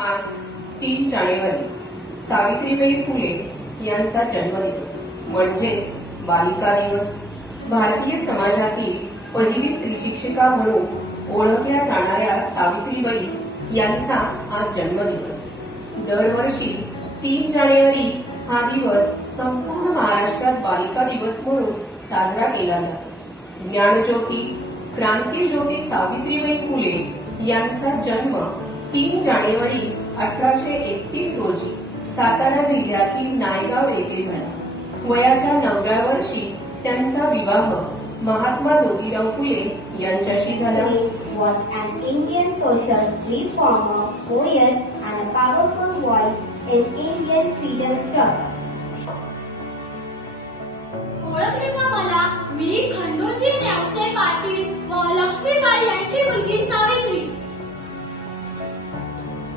आज 3 जानेवारी सावित्रीबाई फुले यांचा जन्मदिवस म्हणजेच बालिका दिवस। भारतीय समाजातील पहिली स्त्री शिक्षिका म्हणून ओळखल्या जाणाऱ्या सावित्रीबाई यांचा आज जन्मदिवस। दरवर्षी 3 जानेवारी हा दिवस संपूर्ण महाराष्ट्रात बालिका दिवस म्हणून साजरा केला जातो। ज्ञानज्योती क्रांतिज्योती सावित्रीबाई फुले यांचा जन्म 3 जानेवारी 1831 रोजी सातारा जिल्ह्यातील नायगाव येथे झाला। वयाच्या 9व्या वर्षी त्यांचा विवाह महात्मा ज्योतिराव फुले यांच्याशी झाला। Was an Indian social reformer, poet, and a powerful voice in Indian freedom struggle. ओळखले का मला? मी खंडोजी न्यावसे पाटील व लक्ष्मीबाई यांची मुलगी सावित्री।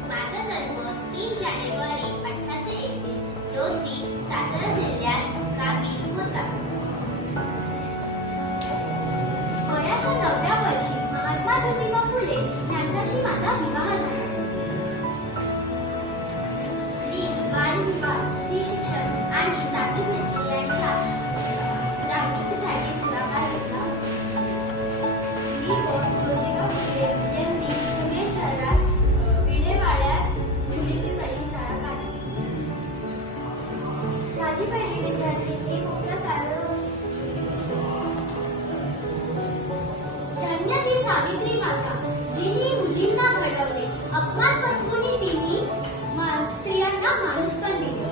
माझा जन्म 3 जानेवारी 1831 रोजी सातारा जिल्ह्यात गावी होता। वयाच्या 9व्या वर्षी महात्मा ज्योतिबा फुले यांच्याशी माझा विवाह झाला। मी बालविवाह, स्त्री शिक्षण आणि जातीभेद यांच्या जागृतीसाठी पुढाकार घेतला। मी व ज्योतिबा फुले यांनी पुणे शहरात विडेवाड्यात मुलींची पहिली शाळा काढली। माझी पहिली विद्यार्थी एक मुक्त सारळ होती। धन्य ती सावित्री माता, जिनी मुलींना घडवले, अपमान पचवून तिने स्त्रियांना माणूसपण दिले।